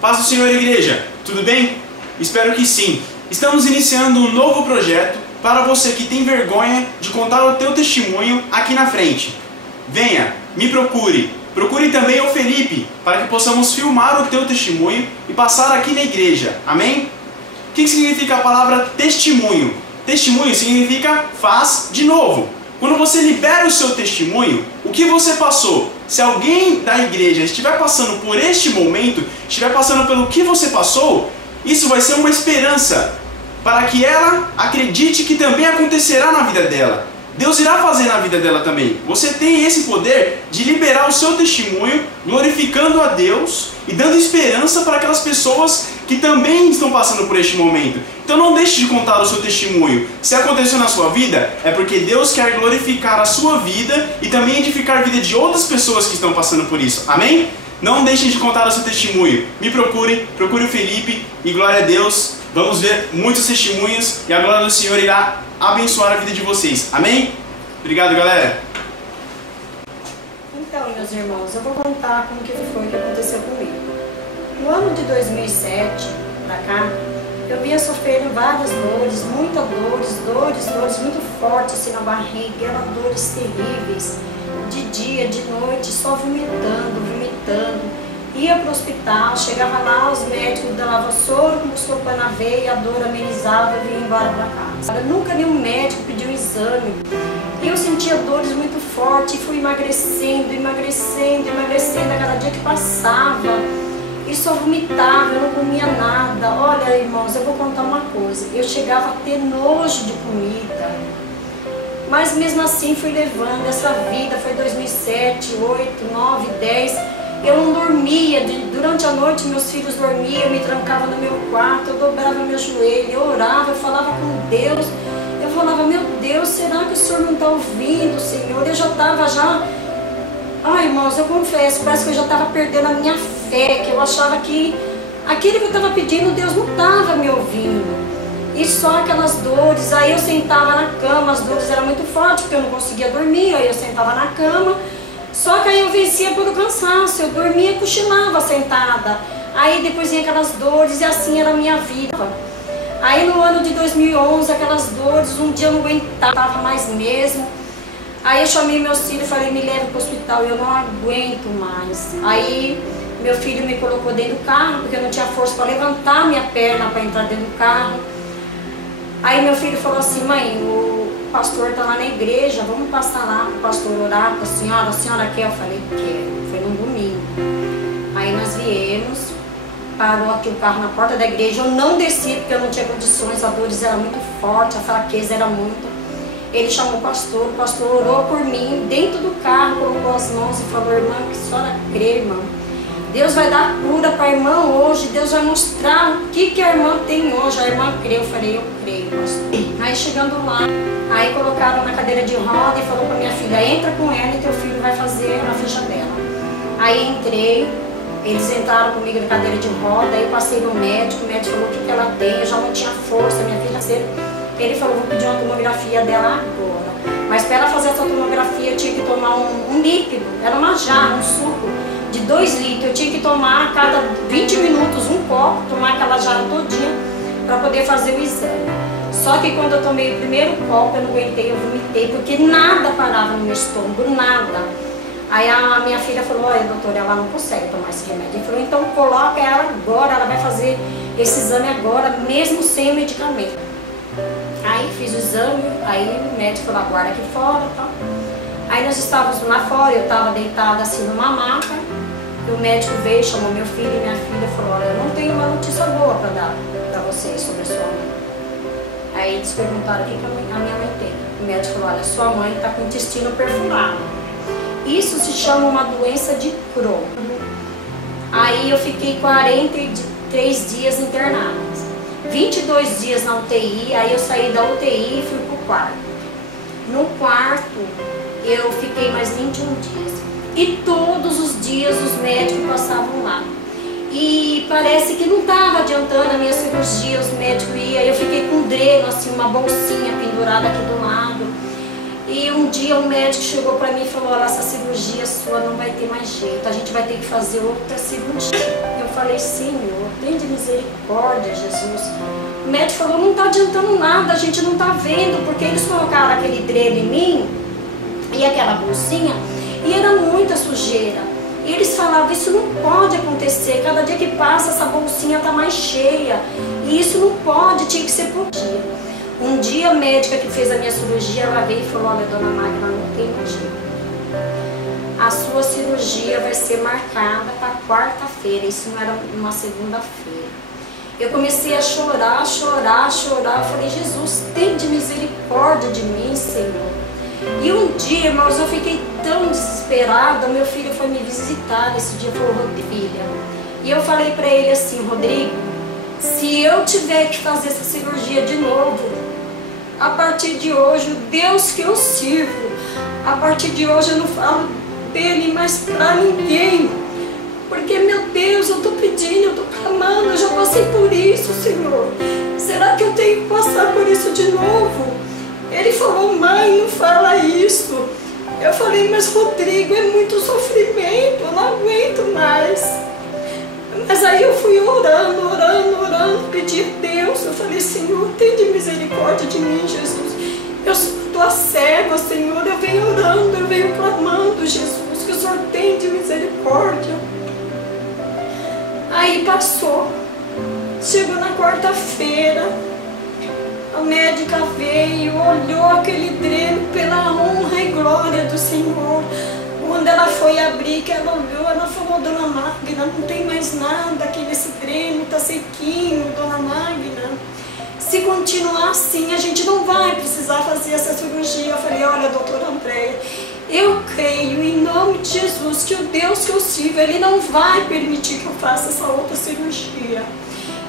Paz do Senhor, igreja, tudo bem? Espero que sim. Estamos iniciando um novo projeto para você que tem vergonha de contar o teu testemunho aqui na frente. Venha, me procure. Procure também o Felipe, para que possamos filmar o teu testemunho e passar aqui na igreja. Amém? O que significa a palavra testemunho? Testemunho significa faz de novo. Quando você libera o seu testemunho, o que você passou? Se alguém da igreja estiver passando por este momento, estiver passando pelo que você passou, isso vai ser uma esperança para que ela acredite que também acontecerá na vida dela. Deus irá fazer na vida dela também. Você tem esse poder de liberar o seu testemunho, glorificando a Deus e dando esperança para aquelas pessoas que também estão passando por este momento. Então não deixe de contar o seu testemunho. Se aconteceu na sua vida, é porque Deus quer glorificar a sua vida e também edificar a vida de outras pessoas que estão passando por isso. Amém? Não deixem de contar o seu testemunho. Me procure o Felipe e glória a Deus. Vamos ver muitos testemunhos e a glória do Senhor irá abençoar a vida de vocês. Amém? Obrigado, galera. Então, meus irmãos, eu vou contar como que foi que aconteceu comigo. No ano de 2007, pra cá, eu vinha sofrendo várias dores, muitas dores muito fortes assim na barriga, eram dores terríveis, de dia, de noite, só vomitando. Ia para o hospital, chegava lá, os médicos davam soro com buscopan na veia, a dor amenizava e vinha embora para casa. Nunca nenhum médico pediu um exame. E eu sentia dores muito fortes e fui emagrecendo a cada dia que passava. E só vomitava, eu não comia nada. Olha, irmãos, eu vou contar uma coisa. Eu chegava a ter nojo de comida. Mas mesmo assim fui levando essa vida. Foi 2007, 8, 9, 10... Eu não dormia, durante a noite meus filhos dormiam, eu me trancava no meu quarto, eu dobrava meu joelho, eu orava, eu falava com Deus, eu falava, meu Deus, será que o Senhor não está ouvindo, Senhor? Eu já estava ai irmãos, eu confesso, parece que eu já estava perdendo a minha fé, que eu achava que aquilo que eu estava pedindo, Deus não estava me ouvindo. E só aquelas dores, aí eu sentava na cama, as dores eram muito fortes, porque eu não conseguia dormir, aí eu sentava na cama. Só que aí eu vencia pelo cansaço, eu dormia e cochilava sentada. Aí depois vinha aquelas dores e assim era a minha vida. Aí no ano de 2011, aquelas dores, um dia eu não aguentava mais mesmo. Aí eu chamei meus filhos e falei, me leva para o hospital, eu não aguento mais. Aí meu filho me colocou dentro do carro, porque eu não tinha força para levantar minha perna para entrar dentro do carro. Aí meu filho falou assim, mãe, o pastor está lá na igreja, vamos passar lá para o pastor orar para a senhora quer? Eu falei, quero. Foi num domingo. Aí nós viemos, parou aqui o carro na porta da igreja, eu não desci porque eu não tinha condições, a dores era muito forte, a fraqueza era muito. Ele chamou o pastor orou por mim, dentro do carro, colocou as mãos e falou, irmã, que a senhora crê, irmã? Deus vai dar cura para a irmã hoje, Deus vai mostrar o que a irmã tem hoje. A irmã creu, eu falei, eu creio, pastor. Aí chegando lá, aí colocaram na cadeira de roda e falou para minha filha, entra com ela e teu filho vai fazer a ficha dela. Aí entrei, eles entraram comigo na cadeira de roda, aí eu passei no médico, o médico falou o que ela tem, eu já não tinha força, minha filha cedo. Ele falou, vou pedir uma tomografia dela agora. Mas para ela fazer essa tomografia eu tinha que tomar um líquido, era uma jarra, um suco de 2 litros. Eu tinha que tomar a cada 20 minutos um copo, tomar aquela jarra todinha para poder fazer o exame. Só que quando eu tomei o primeiro copo eu não aguentei, eu vomitei, porque nada parava no meu estômago, nada. Aí a minha filha falou, olha doutora, ela não consegue tomar esse remédio. Ele falou, então coloca ela agora, ela vai fazer esse exame agora, mesmo sem o medicamento. Aí fiz o exame, aí o médico falou, aguarda aqui fora e tal. Aí nós estávamos lá fora, eu estava deitada assim numa maca, e o médico veio, chamou meu filho e minha filha e falou, olha, eu não tenho uma notícia boa para dar para vocês sobre a sua mãe. Aí eles perguntaram o que a minha mãe tem. O médico falou, olha, sua mãe está com o intestino perfurado. Isso se chama uma doença de Crohn. Aí eu fiquei 43 dias internada, 22 dias na UTI, aí eu saí da UTI e fui para o quarto. No quarto, eu fiquei mais 21 dias. E todos os dias os médicos passavam lá. E parece que não estava adiantando a minha cirurgia, os médicos iam. Eu fiquei com um dreno, assim, uma bolsinha pendurada aqui do lado. E um dia um médico chegou para mim e falou, olha, essa cirurgia sua não vai ter mais jeito, a gente vai ter que fazer outra cirurgia. Eu falei, Senhor, tem de misericórdia, Jesus. O médico falou, não está adiantando nada, a gente não está vendo, porque eles colocaram aquele dreno em mim e aquela bolsinha, e era muita sujeira. E eles falavam, isso não pode acontecer, cada dia que passa essa bolsinha está mais cheia, e isso não pode, tinha que ser por dia. Um dia a médica que fez a minha cirurgia, ela veio e falou, olha, dona Magna, não tem motivo. A sua cirurgia vai ser marcada para quarta-feira, isso não era uma segunda-feira. Eu comecei a chorar, chorar, chorar. Eu falei, Jesus, tem de misericórdia de mim, Senhor. E um dia, irmãos, eu fiquei tão desesperada, meu filho foi me visitar, esse dia foi o Rodrigo. E eu falei para ele assim, Rodrigo, se eu tiver que fazer essa cirurgia de novo, a partir de hoje, o Deus que eu sirvo, a partir de hoje eu não falo dele mais para ninguém. Porque, meu Deus, eu estou pedindo, eu estou clamando, eu já passei por isso, Senhor. Será que eu tenho que passar por isso de novo? Ele falou, mãe, não fala isso. Eu falei, mas Rodrigo, é muito sofrimento, eu não aguento mais. Mas aí eu fui orando, orando, orando, pedi a Deus. Eu falei, Senhor, tem de misericórdia de mim, Jesus. Eu sou tua serva, Senhor, eu venho orando, eu venho clamando, Jesus, que o Senhor tem de misericórdia. Aí passou, chegou na quarta-feira, a médica veio, olhou aquele dreno pela honra e glória do Senhor. Quando ela foi abrir, que ela olhou, ela falou, dona Magna, não tem mais nada aqui nesse dreno, tá sequinho, dona Magna. Se continuar assim, a gente não vai precisar fazer essa cirurgia. Eu falei, olha, doutora Andréia, eu creio em nome de Jesus que o Deus que eu sirvo, Ele não vai permitir que eu faça essa outra cirurgia.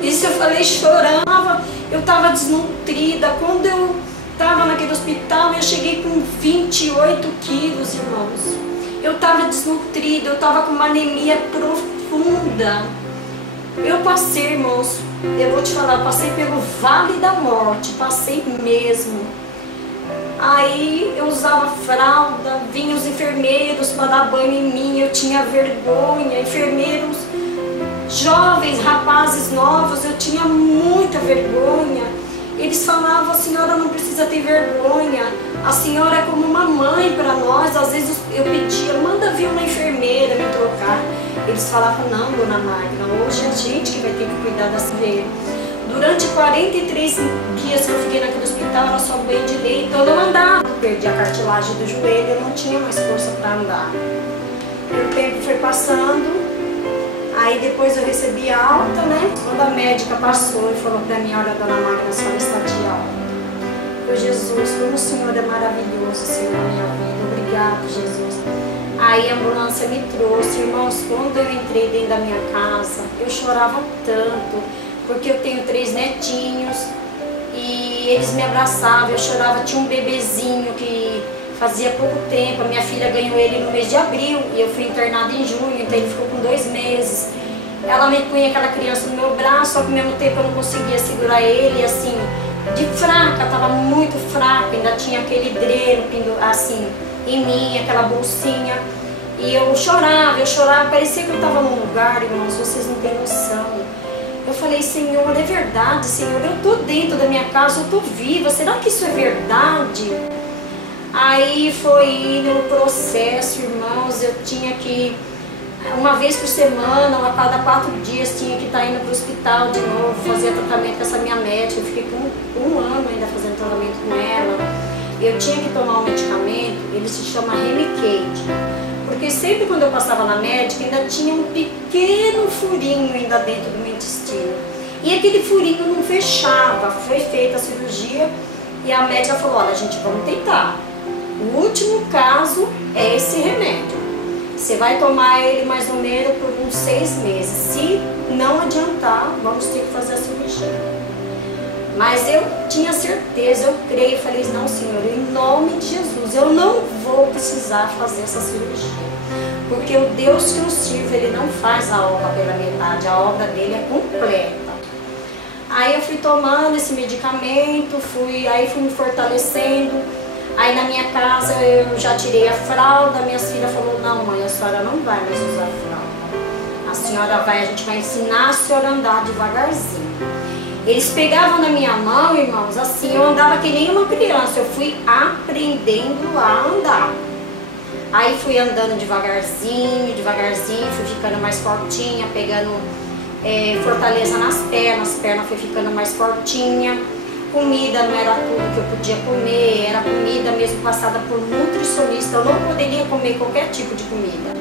Isso eu falei, chorava, eu estava desnutrida. Quando eu estava naquele hospital, eu cheguei com 28 quilos, irmãos. Eu estava desnutrida, eu estava com uma anemia profunda. Eu passei, irmãos, eu vou te falar, eu passei pelo vale da morte, passei mesmo. Aí eu usava fralda, vinham os enfermeiros para dar banho em mim, eu tinha vergonha, enfermeiros jovens, rapazes novos, eu tinha muita vergonha. Eles falavam, a senhora não precisa ter vergonha, a senhora é como uma mãe para nós. Às vezes eu pedia, manda vir uma enfermeira me trocar. Eles falavam, não, dona Magna, hoje é a gente que vai ter que cuidar da senhora. Durante 43 dias que eu fiquei naquele hospital, era só banho de leite, eu não andava. Perdi a cartilagem do joelho, eu não tinha mais força para andar. O tempo foi passando. Aí depois eu recebi alta, né? Quando a médica passou e falou pra mim, olha, dona Magna, a senhora está de alta. Eu, Jesus, como o Senhor é maravilhoso, Senhor, na minha vida. Obrigado, Jesus. Aí a ambulância me trouxe. Irmãos, quando eu entrei dentro da minha casa, eu chorava tanto, porque eu tenho 3 netinhos e eles me abraçavam, eu chorava. Tinha um bebezinho que fazia pouco tempo, a minha filha ganhou ele no mês de abril e eu fui internada em junho, então ele ficou com 2 meses. Ela me punha aquela criança no meu braço, só que ao mesmo tempo eu não conseguia segurar ele, assim, de fraca, estava muito fraca, ainda tinha aquele dreno assim, em mim, aquela bolsinha. E eu chorava, parecia que eu estava num lugar, irmãos, vocês não têm noção. Eu falei, Senhor, é verdade, Senhor, eu estou dentro da minha casa, eu estou viva, será que isso é verdade? Aí foi indo no processo, irmãos, eu tinha que, uma vez por semana, ou a cada 4 dias, tinha que estar indo para o hospital de novo, fazer tratamento com essa minha médica. Eu fiquei com 1 ano ainda fazendo tratamento com ela. Eu tinha que tomar um medicamento, ele se chama Remicade. Porque sempre quando eu passava na médica, ainda tinha um pequeno furinho ainda dentro do meu intestino. E aquele furinho não fechava. Foi feita a cirurgia e a médica falou, olha, gente, vamos tentar. O último caso é esse remédio. Você vai tomar ele mais ou menos por uns 6 meses. Se não adiantar, vamos ter que fazer a cirurgia. Mas eu tinha certeza, eu creio, falei, não, Senhor, em nome de Jesus, eu não vou precisar fazer essa cirurgia. Porque o Deus que eu sirvo, Ele não faz a obra pela metade, a obra dele é completa. Aí eu fui tomando esse medicamento, aí fui me fortalecendo. Aí na minha casa eu já tirei a fralda, minha filha falou, não mãe, a senhora não vai mais usar fralda. A senhora vai, a gente vai ensinar a senhora a andar devagarzinho. Eles pegavam na minha mão, irmãos, assim, eu andava que nem uma criança, eu fui aprendendo a andar. Aí fui andando devagarzinho, fui ficando mais fortinha, pegando fortaleza nas pernas, foi ficando mais fortinha. Comida não era tudo que eu podia comer, era comida mesmo passada por nutricionista, eu não poderia comer qualquer tipo de comida.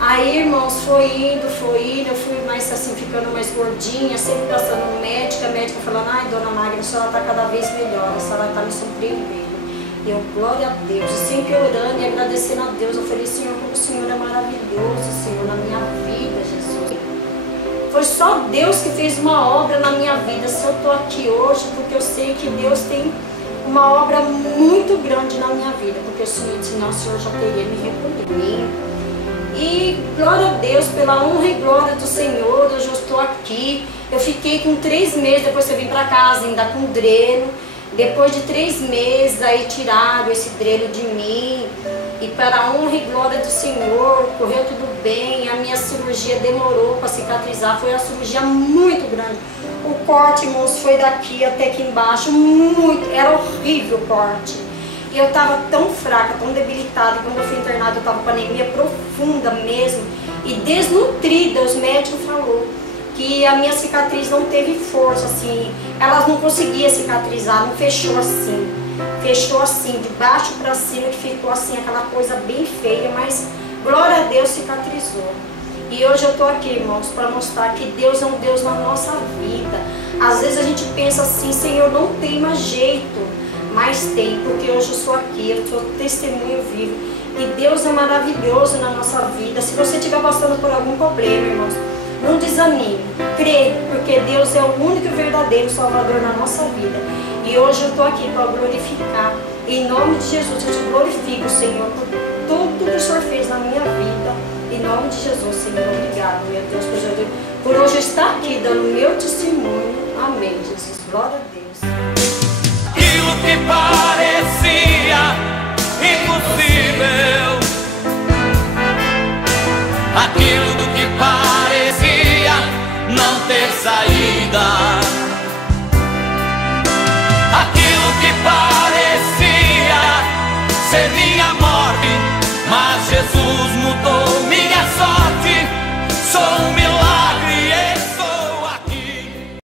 Aí, irmãos, foi indo, eu fui mais assim, ficando mais gordinha, sempre passando no médico, a médica falando, ai, dona Magna, a senhora está cada vez melhor, a senhora está me surpreendendo. E eu, glória a Deus, e sempre orando e agradecendo a Deus, eu falei, Senhor, como o Senhor é maravilhoso, Senhor, na minha vida, Jesus. Foi só Deus que fez uma obra na minha vida. Se eu estou aqui hoje, porque eu sei que Deus tem uma obra muito grande na minha vida, porque senão o Senhor já teria me recolhido. E glória a Deus, pela honra e glória do Senhor, hoje eu estou aqui. Eu fiquei com 3 meses, depois eu vim para casa, ainda com dreno. Depois de 3 meses, aí tiraram esse dreno de mim. E para a honra e glória do Senhor, correu tudo bem. A minha cirurgia demorou para cicatrizar, foi uma cirurgia muito grande. O corte, irmãos, foi daqui até aqui embaixo, era horrível o corte. E eu estava tão fraca, tão debilitada, e quando eu fui internada eu estava com anemia profunda mesmo, e desnutrida. Os médicos falaram que a minha cicatriz não teve força, assim, elas não conseguiam cicatrizar, não fechou assim. Fechou assim, de baixo para cima, que ficou assim, aquela coisa bem feia, mas glória a Deus, cicatrizou. E hoje eu estou aqui, irmãos, para mostrar que Deus é um Deus na nossa vida. Às vezes a gente pensa assim, Senhor, não tem mais jeito, mas tem, porque hoje eu sou aqui, eu sou testemunho vivo. E Deus é maravilhoso na nossa vida. Se você estiver passando por algum problema, irmãos, não desanime, crê, porque Deus é o único e verdadeiro Salvador na nossa vida. E hoje eu estou aqui para glorificar. Em nome de Jesus, eu te glorifico, Senhor, por tudo que o Senhor fez na minha vida. Em nome de Jesus, Senhor, obrigado, meu Deus, por hoje estar aqui dando meu testemunho. Amém, Jesus. Glória a Deus.